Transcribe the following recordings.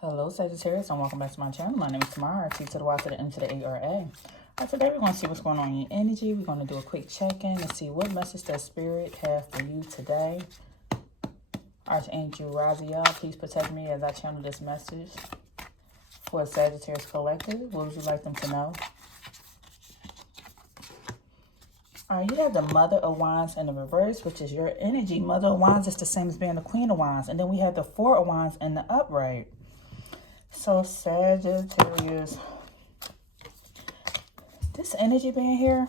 Hello, Sagittarius, and welcome back to my channel. My name is Tamara, T to the Y to the M to the ARA. All right, today we're going to see what's going on in your energy. We're going to do a quick check-in and see what message that Spirit has for you today. Archangel Raziel, please protect me as I channel this message for Sagittarius Collective. What would you like them to know? All right, you have the Mother of Wands in the reverse, which is your energy. Mother of Wands is the same as being the Queen of Wands. And then we have the Four of Wands in the upright. So Sagittarius, this energy being here,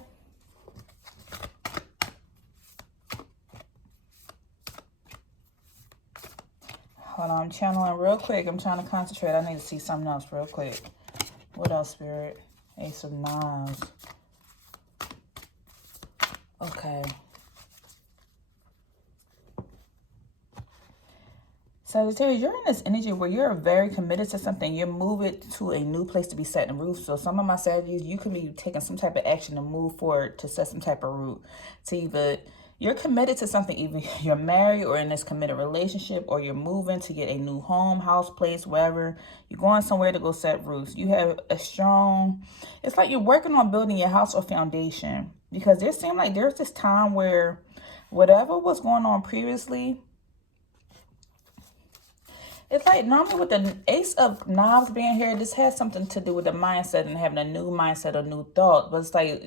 hold on, I'm channeling real quick. I'm trying to concentrate. I need to see something else real quick. What else, Spirit? Ace of Knives. Okay. Sagittarius, you're in this energy where you're very committed to something. You're moving to a new place to be setting roots. So some of my Sagittarius, you could be taking some type of action to move forward to set some type of root. To either you're committed to something, either you're married or in this committed relationship, or you're moving to get a new home, house, place, wherever. You're going somewhere to go set roots. You have a strong, it's like you're working on building your house or foundation. Because there seems like there's this time where whatever was going on previously, it's like normally with the Ace of Knives being here, this has something to do with the mindset and having a new mindset, a new thought. But it's like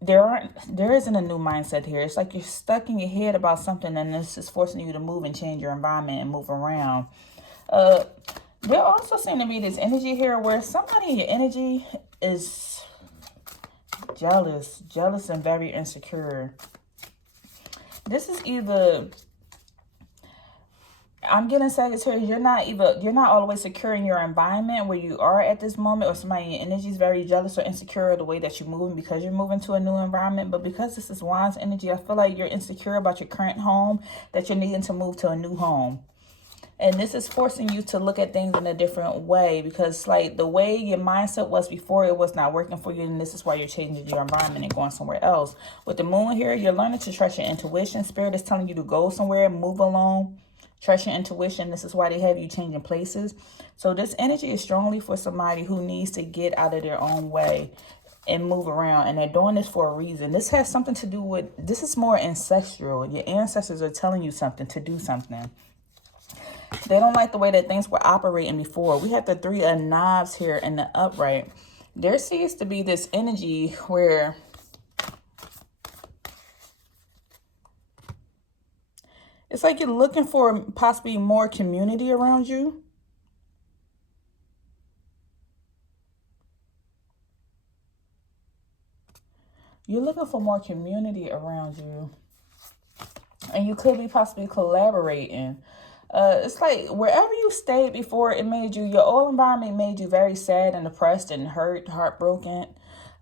there isn't a new mindset here. It's like you're stuck in your head about something, and this is forcing you to move and change your environment and move around. There also seems to be this energy here where somebody in your energy is jealous and very insecure. This is either, I'm getting Sagittarius, you're not all the way secure in your environment where you are at this moment, or somebody in your energy is very jealous or insecure of the way that you're moving because you're moving to a new environment. But because this is Wands energy, I feel like you're insecure about your current home, that you're needing to move to a new home. And this is forcing you to look at things in a different way, because like the way your mindset was before, it was not working for you. And this is why you're changing your environment and going somewhere else. With the moon here, you're learning to trust your intuition. Spirit is telling you to go somewhere, move along, trust your intuition. This is why they have you changing places. So this energy is strongly for somebody who needs to get out of their own way and move around. And they're doing this for a reason. This has something to do with, this is more ancestral. Your ancestors are telling you something to do something. They don't like the way that things were operating before. We have the Three of Knives here in the upright. There seems to be this energy where it's like you're looking for possibly more community around you. You're looking for more community around you. And you could be possibly collaborating. It's like wherever you stayed before, it made you, your old environment made you very sad and depressed and heartbroken.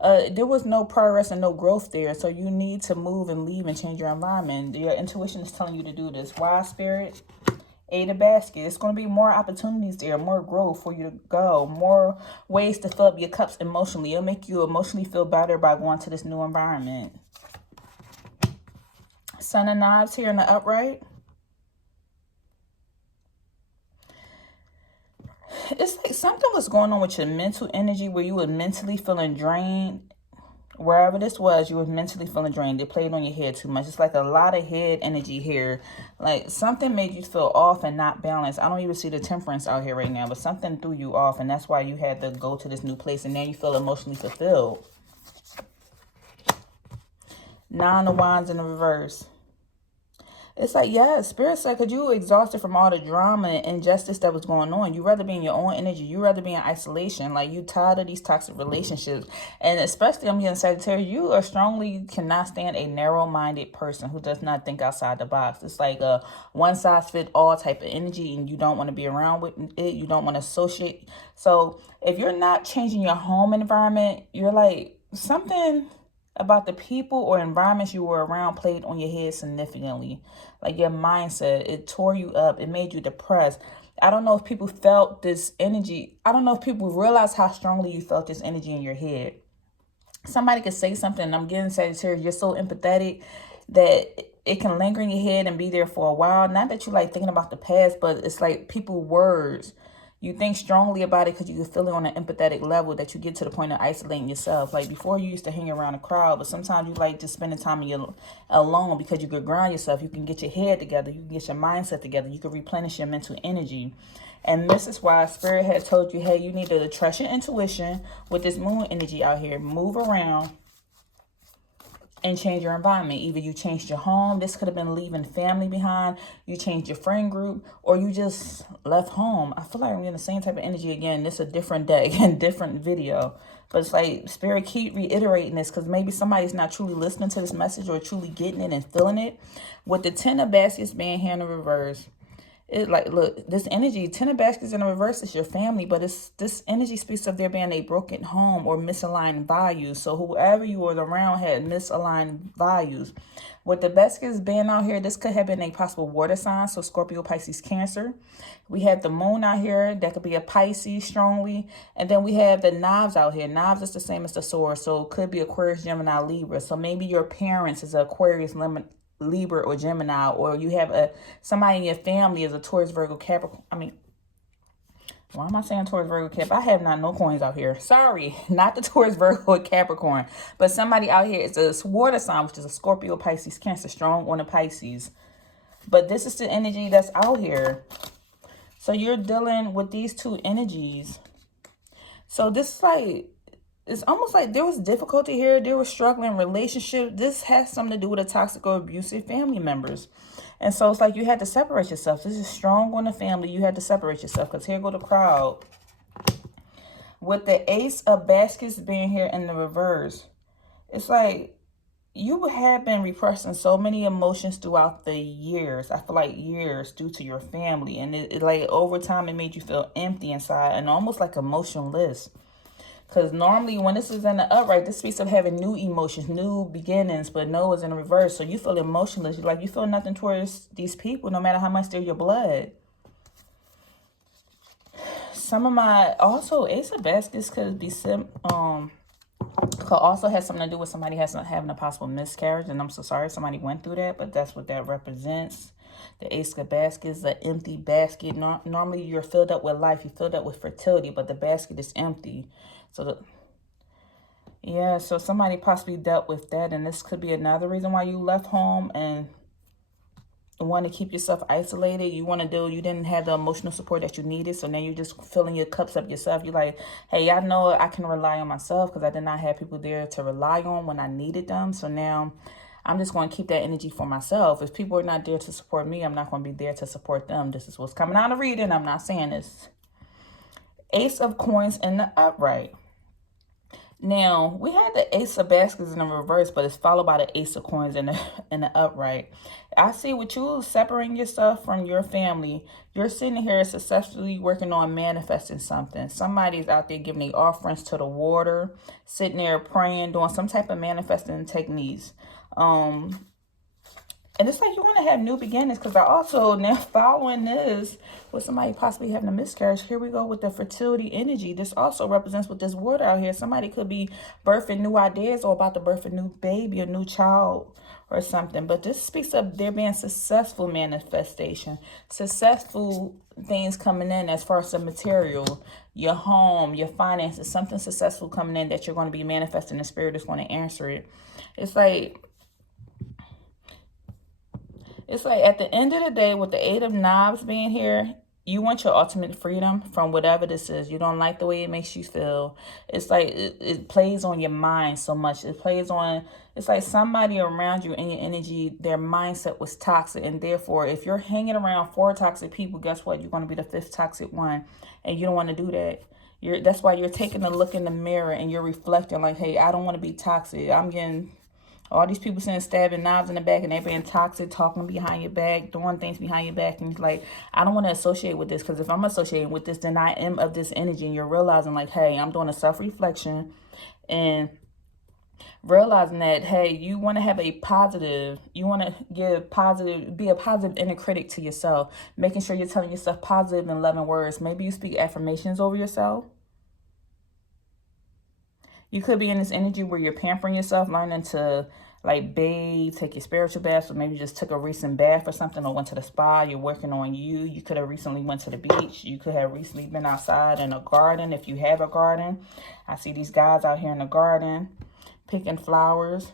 There was no progress and no growth there. So you need to move and leave and change your environment. Your intuition is telling you to do this. Why, Spirit? Eight of Basket. It's going to be more opportunities there, more growth for you to go, more ways to fill up your cups emotionally. It'll make you emotionally feel better by going to this new environment. Son of Knives here in the upright. It's like something was going on with your mental energy where you were mentally feeling drained. Wherever this was, you were mentally feeling drained. It played on your head too much. It's like a lot of head energy here. Like something made you feel off and not balanced. I don't even see the Temperance out here right now, but something threw you off, and that's why you had to go to this new place, and now you feel emotionally fulfilled. Nine of Wands in the reverse. It's like, yeah, Spirit said, because you were exhausted from all the drama and injustice that was going on. You'd rather be in your own energy. You'd rather be in isolation. Like, you tired of these toxic relationships. And especially, I'm getting Sagittarius, you are strongly cannot stand a narrow-minded person who does not think outside the box. It's like a one-size-fits-all type of energy, and you don't want to be around with it. You don't want to associate. So if you're not changing your home environment, you're like, something about the people or environments you were around played on your head significantly. Like your mindset, it tore you up. It made you depressed. I don't know if people felt this energy. I don't know if people realize how strongly you felt this energy in your head. Somebody could say something, and I'm getting Sagittarius, you're so empathetic that it can linger in your head and be there for a while. Not that you like thinking about the past, but it's like people words. You think strongly about it because you can feel it on an empathetic level that you get to the point of isolating yourself. Like before, you used to hang around a crowd, but sometimes you like just spending time alone because you could ground yourself. You can get your head together. You can get your mindset together. You can replenish your mental energy. And this is why Spirit had told you, hey, you need to trust your intuition with this moon energy out here. Move around and change your environment. Either you changed your home, this could have been leaving family behind, you changed your friend group, or you just left home. I feel like I'm getting the same type of energy again. This is a different day and different video. But it's like Spirit keep reiterating this because maybe somebody's not truly listening to this message or truly getting it and feeling it. With the 10 of baskets being here in the reverse, it like, look, this energy, 10 of baskets in the reverse is your family, but this energy speaks of there being a broken home or misaligned values. So whoever you were around had misaligned values. With the baskets being out here, this could have been a possible water sign. So Scorpio, Pisces, Cancer. We have the moon out here. That could be a Pisces strongly. And then we have the knives out here. Knives is the same as the sword. So it could be Aquarius, Gemini, Libra. So maybe your parents is Aquarius, Libra, or Gemini, or you have somebody in your family is a Taurus, Virgo, Capricorn. I mean, why am I saying Taurus, Virgo, Cap? I have no coins out here. Sorry, not the Taurus, Virgo, or Capricorn, but somebody out here is a water sign, which is a Scorpio, Pisces, Cancer, strong on the Pisces. But this is the energy that's out here. So you're dealing with these two energies. So this is like, it's almost like there was difficulty here. There was struggling relationship. This has something to do with a toxic or abusive family members. And so it's like you had to separate yourself. This is strong on the family. You had to separate yourself because here go the crowd. With the Ace of Baskets being here in the reverse, it's like you have been repressing so many emotions throughout the years. I feel like years due to your family. And it like over time, it made you feel empty inside and almost like emotionless. Because normally when this is in the upright, this speaks of having new emotions, new beginnings, but no, it's in the reverse. So you feel emotionless. Like you feel nothing towards these people, no matter how much they're your blood. Some of my, also Ace of Baskets could be, could also have something to do with somebody having a possible miscarriage. And I'm so sorry somebody went through that, but that's what that represents. The Ace of Baskets, the empty basket. Normally you're filled up with life. You're filled up with fertility, but the basket is empty. So, yeah, so somebody possibly dealt with that. And this could be another reason why you left home and want to keep yourself isolated. You didn't have the emotional support that you needed. So now you're just filling your cups up yourself. You're like, hey, I know I can rely on myself because I did not have people there to rely on when I needed them. So now I'm just going to keep that energy for myself. If people are not there to support me, I'm not going to be there to support them. This is what's coming out of reading. I'm not saying this. Ace of Coins in the upright. Now, we had the Ace of Baskets in the reverse, but it's followed by the Ace of Coins in the upright. I see with you separating yourself from your family, you're sitting here successfully working on manifesting something. Somebody's out there giving their offerings to the water, sitting there praying, doing some type of manifesting techniques. And it's like you want to have new beginnings, because I also, now following this, with somebody possibly having a miscarriage, here we go with the fertility energy. This also represents with this water out here. Somebody could be birthing new ideas or about to birth a new baby, a new child or something. But this speaks of there being successful manifestation, successful things coming in as far as the material, your home, your finances, something successful coming in that you're going to be manifesting. The spirit is going to answer it. It's like at the end of the day, with the Eight of Knives being here, you want your ultimate freedom from whatever this is. You don't like the way it makes you feel. It's like it plays on your mind so much. It plays on, it's like somebody around you in your energy, their mindset was toxic. And therefore, if you're hanging around 4 toxic people, guess what? You're going to be the 5th toxic one. And you don't want to do that. That's why you're taking a look in the mirror and you're reflecting like, hey, I don't want to be toxic. I'm getting all these people saying stabbing knives in the back and they're being toxic, talking behind your back, doing things behind your back. And it's like, I don't want to associate with this, because if I'm associating with this, then I am of this energy. And you're realizing like, hey, I'm doing a self-reflection and realizing that, hey, you want to have a positive, you want to be a positive inner critic to yourself, making sure you're telling yourself positive and loving words. Maybe you speak affirmations over yourself. You could be in this energy where you're pampering yourself, learning to like bathe, take your spiritual bath. So maybe you just took a recent bath or something, or went to the spa. You're working on you. You could have recently went to the beach. You could have recently been outside in a garden if you have a garden. I see these guys out here in the garden picking flowers.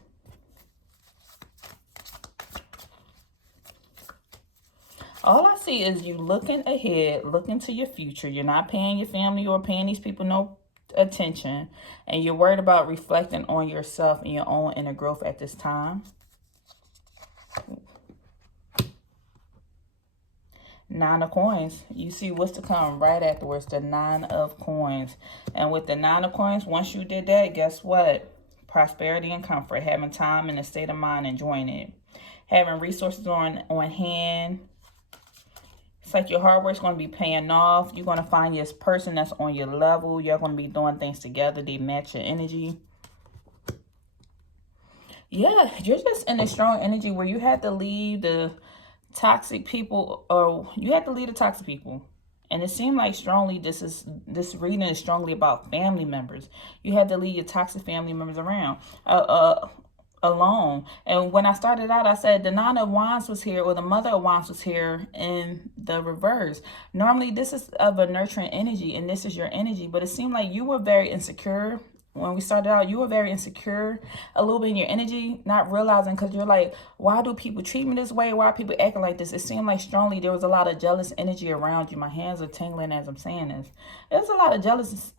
All I see is you looking ahead, looking to your future. You're not paying your family or paying these people no attention, and you're worried about reflecting on yourself and your own inner growth at this time. Nine of Coins. You see what's to come right afterwards, the Nine of Coins. And with the Nine of Coins, once you did that, guess what? Prosperity and comfort, having time and a state of mind, enjoying it, having resources on hand. It's like your hard work's going to be paying off. You're going to find this person that's on your level. You're going to be doing things together. They match your energy. Yeah, you're just in a strong energy where you had to leave the toxic people, or you had to leave the toxic people. And it seemed like strongly this reading is strongly about family members. You had to leave your toxic family members around. Alone. And when I started out, I said the Nine of Wands was here, or the Mother of Wands was here in the reverse. Normally this is of a nurturing energy, and this is your energy, but it seemed like you were very insecure. When we started out, you were very insecure a little bit in your energy, not realizing, because you're like, why do people treat me this way? Why are people acting like this? It seemed like strongly there was a lot of jealous energy around you. My hands are tingling as I'm saying this. There's a lot of jealous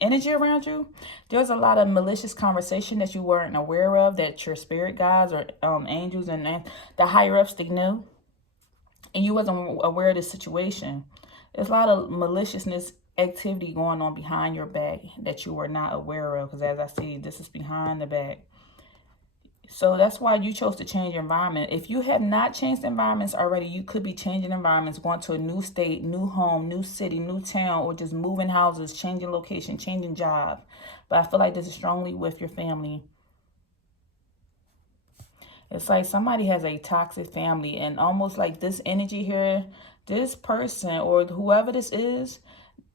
energy around you. There's a lot of malicious conversation that you weren't aware of, that your spirit guides or angels and the higher ups, they knew, and you wasn't aware of the situation. There's a lot of maliciousness activity going on behind your back that you were not aware of, because as I see, this is behind the back. So that's why you chose to change your environment. If you have not changed environments already, you could be changing environments, going to a new state, new home, new city, new town, or just moving houses, changing location, changing job. But I feel like this is strongly with your family. It's like somebody has a toxic family, and almost like this energy here, this person or whoever this is,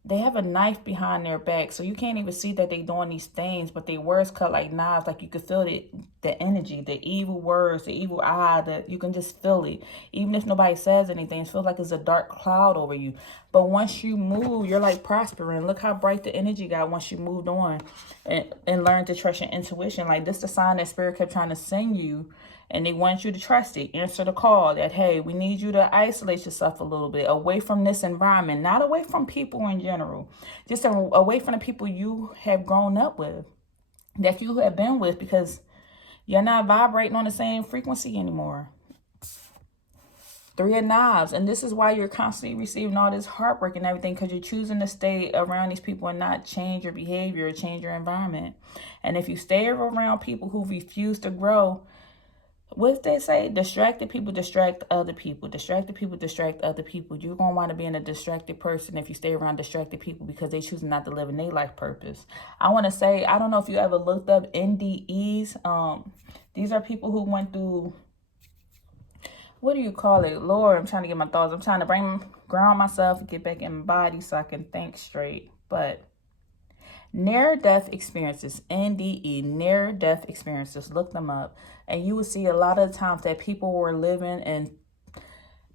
they have a knife behind their back, so you can't even see that they doing these things, but their words cut like knives. Like you could feel the energy, the evil words, the evil eye, that you can just feel it. Even if nobody says anything, it feels like it's a dark cloud over you. But once you move, you're like prospering. Look how bright the energy got once you moved on and learned to trust your intuition. Like this is the sign that Spirit kept trying to send you, and they want you to trust it. Answer the call that, hey, we need you to isolate yourself a little bit, away from this environment, not away from people in general, just away from the people you have grown up with, that you have been with, because you're not vibrating on the same frequency anymore. Three of Knives. And this is why you're constantly receiving all this heartbreak and everything, because you're choosing to stay around these people and not change your behavior or change your environment. And if you stay around people who refuse to grow, what they say, distracted people distract other people. Distracted people distract other people. You're going to wind up being a distracted person if you stay around distracted people, because they choose not to live in their life purpose. I want to say, I don't know if you ever looked up NDEs. These are people who went through, what do you call it? Lord, I'm trying to get my thoughts. I'm trying to ground myself and get back in my body so I can think straight. But near-death experiences, NDE, near-death experiences, look them up. And you will see a lot of times that people were living and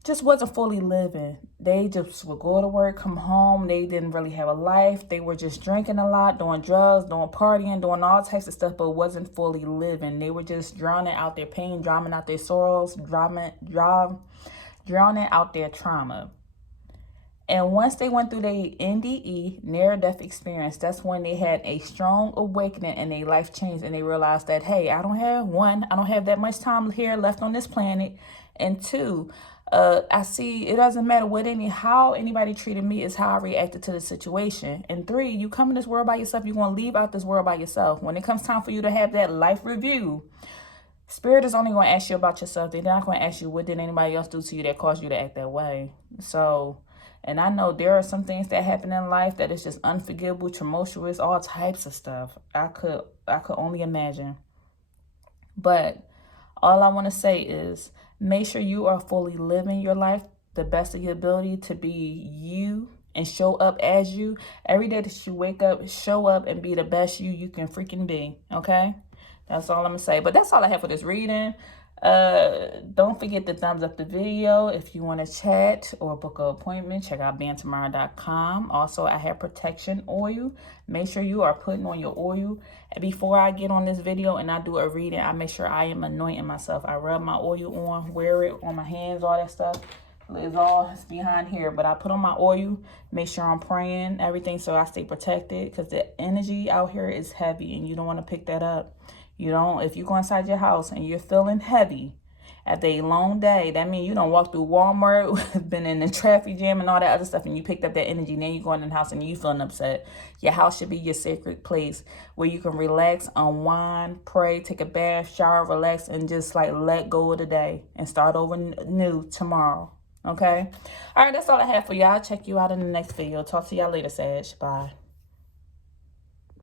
just wasn't fully living. They just would go to work, come home. They didn't really have a life. They were just drinking a lot, doing drugs, doing partying, doing all types of stuff, but wasn't fully living. They were just drowning out their pain, drowning out their sorrows, drowning out their trauma. And once they went through their NDE, near-death experience, that's when they had a strong awakening and their life changed, and they realized that, hey, I don't have that much time here left on this planet. And two, I see it doesn't matter how anybody treated me, is how I reacted to the situation. And three, you come in this world by yourself, you're going to leave out this world by yourself. When it comes time for you to have that life review, Spirit is only going to ask you about yourself. They're not going to ask you, what did anybody else do to you that caused you to act that way? So, and I know there are some things that happen in life that is just unforgivable, tumultuous, all types of stuff. I could only imagine. But all I want to say is, make sure you are fully living your life the best of your ability to be you and show up as you. Every day that you wake up, show up and be the best you can freaking be, okay? That's all I'm gonna say. But that's all I have for this reading. Don't forget to thumbs up the video. If you want to chat or book an appointment, check out TYMARA.com. Also, I have protection oil. Make sure you are putting on your oil. And before I get on this video and I do a reading, I make sure I am anointing myself. I rub my oil on, wear it on my hands, all that stuff. It's behind here, but I put on my oil, make sure I'm praying, everything, so I stay protected, because the energy out here is heavy and you don't want to pick that up. You don't, if you go inside your house and you're feeling heavy after a long day, that means you don't walk through Walmart, been in the traffic jam and all that other stuff, and you picked up that energy. Then you go in the house and you feeling upset. Your house should be your sacred place where you can relax, unwind, pray, take a bath, shower, relax, and just like let go of the day and start over new tomorrow. Okay? All right, that's all I have for y'all. Check you out in the next video. Talk to y'all later, Sag. Bye.